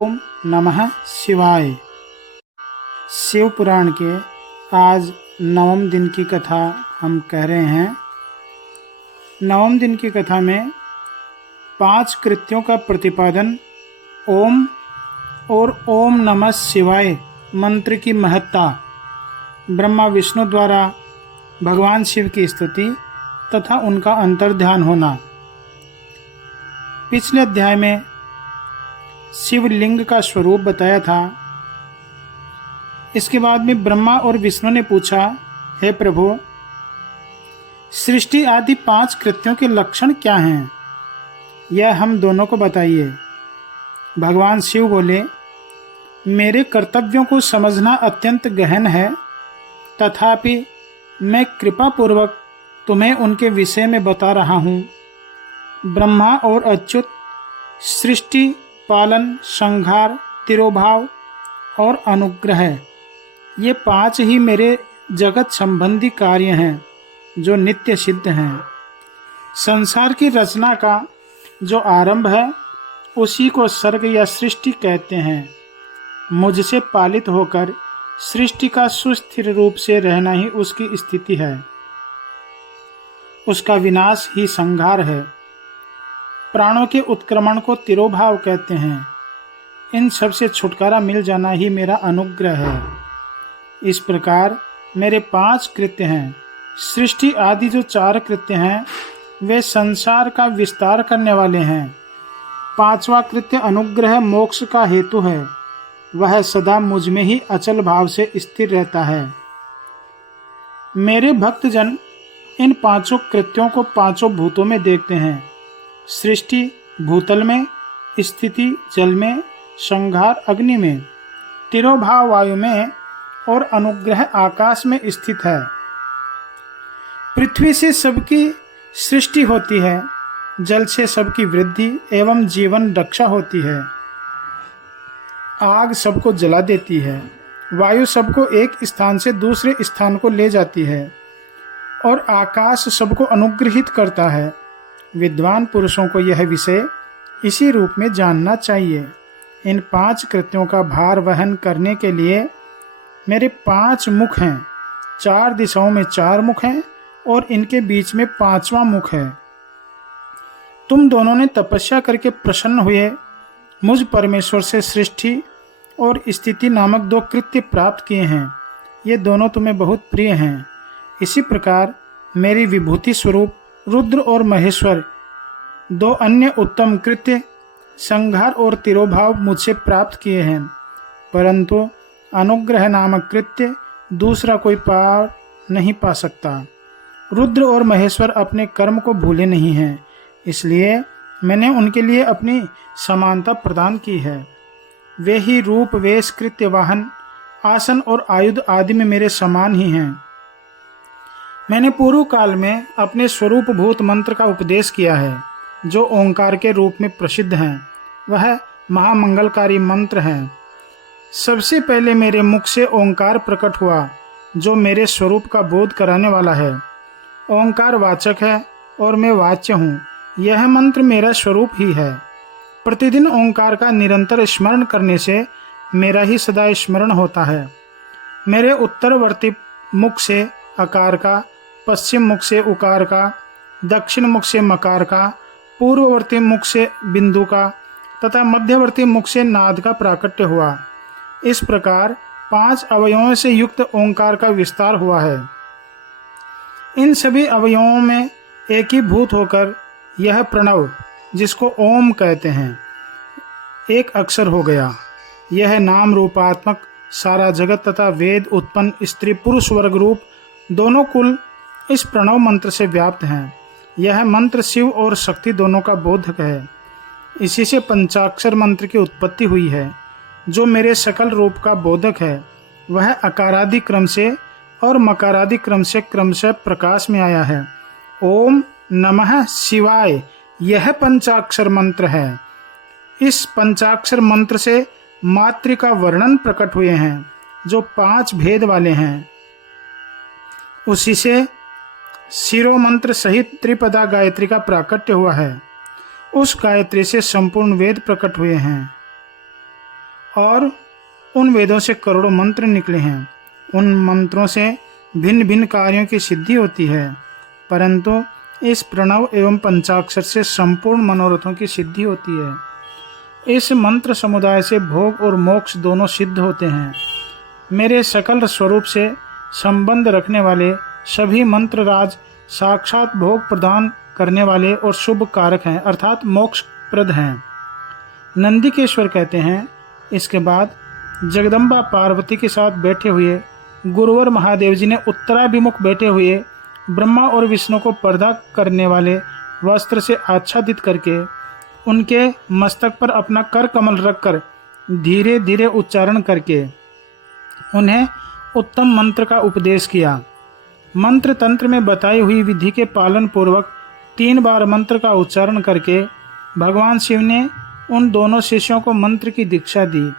ओम नमः शिवाय। शिव पुराण के आज नवम दिन की कथा हम कह रहे हैं। नवम दिन की कथा में 5 कृत्यों का प्रतिपादन ओम और ओम नमः शिवाय मंत्र की महत्ता, ब्रह्मा विष्णु द्वारा भगवान शिव की स्तुति तथा उनका अंतर्ध्यान होना। पिछले अध्याय में शिवलिंग का स्वरूप बताया था। इसके बाद में ब्रह्मा और विष्णु ने पूछा, हे प्रभु, सृष्टि आदि 5 कृत्यों के लक्षण क्या हैं? यह हम दोनों को बताइए। भगवान शिव बोले, मेरे कर्तव्यों को समझना अत्यंत गहन है, तथापि मैं कृपा पूर्वक तुम्हें उनके विषय में बता रहा हूँ। ब्रह्मा और अच्युत सृष्टि, पालन, संहार, तिरोभाव और अनुग्रह, ये 5 ही मेरे जगत संबंधी कार्य हैं जो नित्य सिद्ध हैं। संसार की रचना का जो आरंभ है उसी को सर्ग या सृष्टि कहते हैं। मुझसे पालित होकर सृष्टि का सुस्थिर रूप से रहना ही उसकी स्थिति है, उसका विनाश ही संहार है। प्राणों के उत्क्रमण को तिरोभाव कहते हैं। इन सब से छुटकारा मिल जाना ही मेरा अनुग्रह है। इस प्रकार मेरे 5 कृत्य हैं। सृष्टि आदि जो 4 कृत्य हैं वे संसार का विस्तार करने वाले हैं। 5वां कृत्य अनुग्रह मोक्ष का हेतु है। वह सदा मुझ में ही अचल भाव से स्थिर रहता है। मेरे भक्तजन इन 5 कृत्यों को 5 भूतों में देखते हैं। सृष्टि भूतल में, स्थिति जल में, संहार अग्नि में, तिरोभाव वायु में और अनुग्रह आकाश में स्थित है। पृथ्वी से सबकी सृष्टि होती है, जल से सबकी वृद्धि एवं जीवन रक्षा होती है। आग सबको जला देती है, वायु सबको एक स्थान से दूसरे स्थान को ले जाती है और आकाश सबको अनुग्रहित करता है। विद्वान पुरुषों को यह विषय इसी रूप में जानना चाहिए। इन 5 कृत्यों का भार वहन करने के लिए मेरे 5 मुख हैं। 4 दिशाओं में 4 मुख हैं और इनके बीच में 5वां मुख है। तुम दोनों ने तपस्या करके प्रसन्न हुए मुझ परमेश्वर से सृष्टि और स्थिति नामक 2 कृत्य प्राप्त किए हैं। ये दोनों तुम्हें बहुत प्रिय हैं। इसी प्रकार मेरी विभूति स्वरूप रुद्र और महेश्वर 2 अन्य उत्तम कृत्य संहार और तिरोभाव मुझसे प्राप्त किए हैं, परंतु अनुग्रह नामक कृत्य दूसरा कोई पार नहीं पा सकता। रुद्र और महेश्वर अपने कर्म को भूले नहीं हैं, इसलिए मैंने उनके लिए अपनी समानता प्रदान की है। वे ही रूप, वेश, कृत्य, वाहन, आसन और आयुध आदि में मेरे समान ही हैं। मैंने पूर्व काल में अपने स्वरूप भूत मंत्र का उपदेश किया है, जो ओंकार के रूप में प्रसिद्ध हैं। वह महामंगलकारी मंत्र है। सबसे पहले मेरे मुख से ओंकार प्रकट हुआ, जो मेरे स्वरूप का बोध कराने वाला है। ओंकार वाचक है और मैं वाच्य हूँ। यह मंत्र मेरा स्वरूप ही है। प्रतिदिन ओंकार का निरंतर स्मरण करने से मेरा ही सदा स्मरण होता है। मेरे उत्तरवर्ती मुख से अकार का, पश्चिम मुख से उकार का, दक्षिण मुख से मकार का, पूर्ववर्ती मुख से बिंदु का तथा मध्यवर्ती मुख से नाद का प्राकट्य हुआ। इस प्रकार 5 अवयवों से युक्त ओंकार का विस्तार हुआ है। इन सभी अवयवों में एक ही भूत होकर यह प्रणव, जिसको ओम कहते हैं, एक अक्षर हो गया। यह नाम रूपात्मक सारा जगत तथा वेद उत्पन्न स्त्री पुरुष वर्ग रूप दोनों कुल इस प्रणव मंत्र से व्याप्त हैं। यह मंत्र शिव और शक्ति दोनों का बोधक है। इसी से पंचाक्षर मंत्र की उत्पत्ति हुई है, जो मेरे सकल रूप का बोधक है। वह अकारादि क्रम से और मकारादि क्रम से क्रमशः प्रकाश में आया है। ओम नमः शिवाय यह पंचाक्षर मंत्र है। इस पंचाक्षर मंत्र से मातृ का वर्णन प्रकट हुए हैं, जो 5 भेद वाले हैं। उसी से शिरो मंत्र सहित त्रिपदा गायत्री का प्राकट्य हुआ है। उस गायत्री से संपूर्ण वेद प्रकट हुए हैं। और उन वेदों से करोड़ों मंत्र निकले हैं। उन मंत्रों से भिन्न भिन्न कार्यों की सिद्धि होती है, परंतु इस प्रणव एवं पंचाक्षर से संपूर्ण मनोरथों की सिद्धि होती है। इस मंत्र समुदाय से भोग और मोक्ष दोनों सिद्ध होते हैं। मेरे सकल स्वरूप से संबंध रखने वाले सभी मंत्र राज साक्षात भोग प्रदान करने वाले और शुभ कारक हैं, अर्थात मोक्ष प्रद हैं। नंदिकेश्वर कहते हैं, इसके बाद जगदम्बा पार्वती के साथ बैठे हुए गुरुवर महादेव जी ने उत्तराभिमुख बैठे हुए ब्रह्मा और विष्णु को पर्दा करने वाले वस्त्र से आच्छादित करके उनके मस्तक पर अपना कर कमल रखकर धीरे धीरे उच्चारण करके उन्हें उत्तम मंत्र का उपदेश किया। मंत्र तंत्र में बताई हुई विधि के पालन पूर्वक 3 बार मंत्र का उच्चारण करके भगवान शिव ने उन दोनों शिष्यों को मंत्र की दीक्षा दी।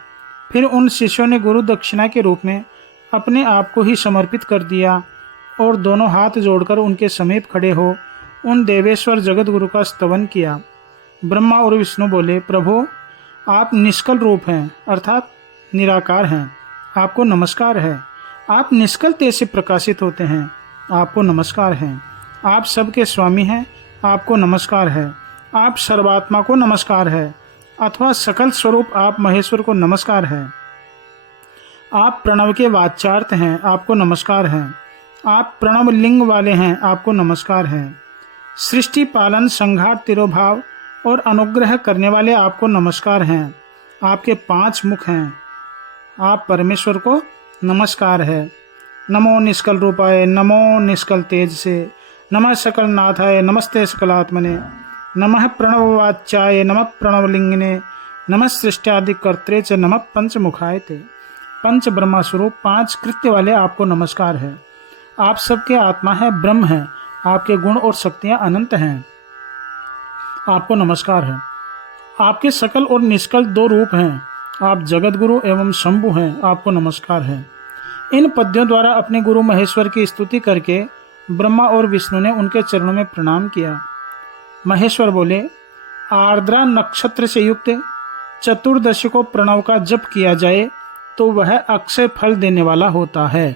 फिर उन शिष्यों ने गुरु दक्षिणा के रूप में अपने आप को ही समर्पित कर दिया और दोनों हाथ जोड़कर उनके समीप खड़े हो उन देवेश्वर जगत गुरु का स्तवन किया। ब्रह्मा और विष्णु बोले, प्रभु आप निष्कल रूप हैं, अर्थात निराकार हैं, आपको नमस्कार है। आप निष्कल तेज से प्रकाशित होते हैं, आपको नमस्कार है। आप सबके स्वामी हैं, आपको नमस्कार है। आप सर्वात्मा को नमस्कार है, अथवा सकल स्वरूप आप महेश्वर को नमस्कार है। आप प्रणव के वाच्यार्थ हैं, आपको नमस्कार है। आप प्रणव लिंग वाले हैं, आपको नमस्कार है। सृष्टि पालन संहार तिरोभाव और अनुग्रह करने वाले आपको नमस्कार हैं। आपके 5 मुख हैं, आप परमेश्वर को नमस्कार है। नमो निष्कल रूपाय, नमो निष्कल तेज से, नमः सकल नाथाय, नमस्ते सकलात्मने, नमः प्रणववाच्याय, नमः प्रणवलिंगिने, नमः सृष्टादि कर्त्रे च, नमः पंचमुखाय ते। पंच ब्रह्मा स्वरूप 5 कृत्य वाले आपको नमस्कार है। आप सबके आत्मा है, ब्रह्म है, आपके गुण और शक्तियां अनंत हैं, आपको नमस्कार है। आपके सकल और निष्कल 2 रूप हैं, आप जगत गुरु एवं शंभु हैं, आपको नमस्कार है। इन पद्यों द्वारा अपने गुरु महेश्वर की स्तुति करके ब्रह्मा और विष्णु ने उनके चरणों में प्रणाम किया। महेश्वर बोले, आर्द्रा नक्षत्र से युक्त चतुर्दशी को प्रणव का जप किया जाए तो वह अक्षय फल देने वाला होता है।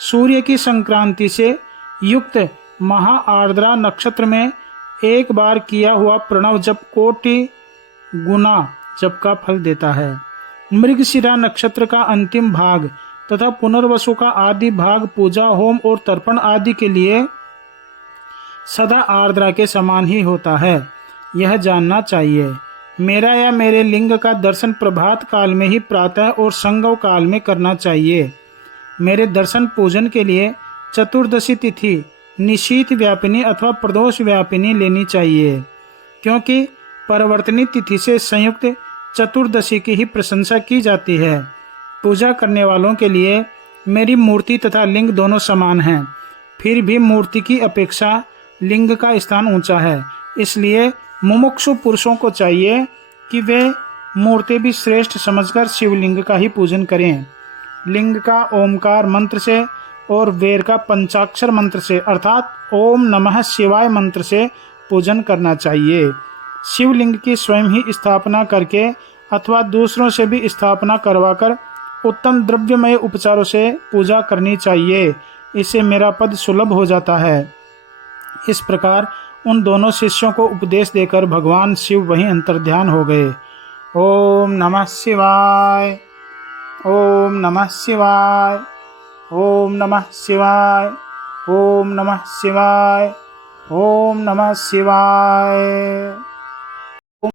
सूर्य की संक्रांति से युक्त महा आर्द्रा नक्षत्र में एक बार किया हुआ प्रणव जप कोटि गुना जप का फल देता है। मृगशिरा नक्षत्र का अंतिम भाग तथा पुनर्वसु का आदि भाग पूजा होम और तर्पण आदि के लिए सदा आर्द्रा के समान ही होता है, यह जानना चाहिए। मेरा या मेरे लिंग का दर्शन प्रभात काल में ही प्रातः और संगव काल में करना चाहिए। मेरे दर्शन पूजन के लिए चतुर्दशी तिथि निशीथ व्यापिनी अथवा प्रदोष व्यापिनी लेनी चाहिए, क्योंकि परिवर्तनी तिथि से संयुक्त चतुर्दशी की ही प्रशंसा की जाती है। पूजा करने वालों के लिए मेरी मूर्ति तथा लिंग दोनों समान हैं, फिर भी मूर्ति की अपेक्षा लिंग का स्थान ऊंचा है। इसलिए मुमुक्षु पुरुषों को चाहिए कि वे मूर्ति भी श्रेष्ठ समझकर शिवलिंग का ही पूजन करें। लिंग का ओमकार मंत्र से और वेर का पंचाक्षर मंत्र से अर्थात ओम नमः शिवाय मंत्र से पूजन करना चाहिए। शिवलिंग की स्वयं ही स्थापना करके अथवा दूसरों से भी स्थापना करवाकर उत्तम द्रव्यमय उपचारों से पूजा करनी चाहिए, इससे मेरा पद सुलभ हो जाता है। इस प्रकार उन दोनों शिष्यों को उपदेश देकर भगवान शिव वहीं अंतर्ध्यान हो गए। ओम नमः शिवाय, ओम नमः शिवाय, ओम नमः शिवाय, ओम नमः शिवाय, ओम नमः शिवाय।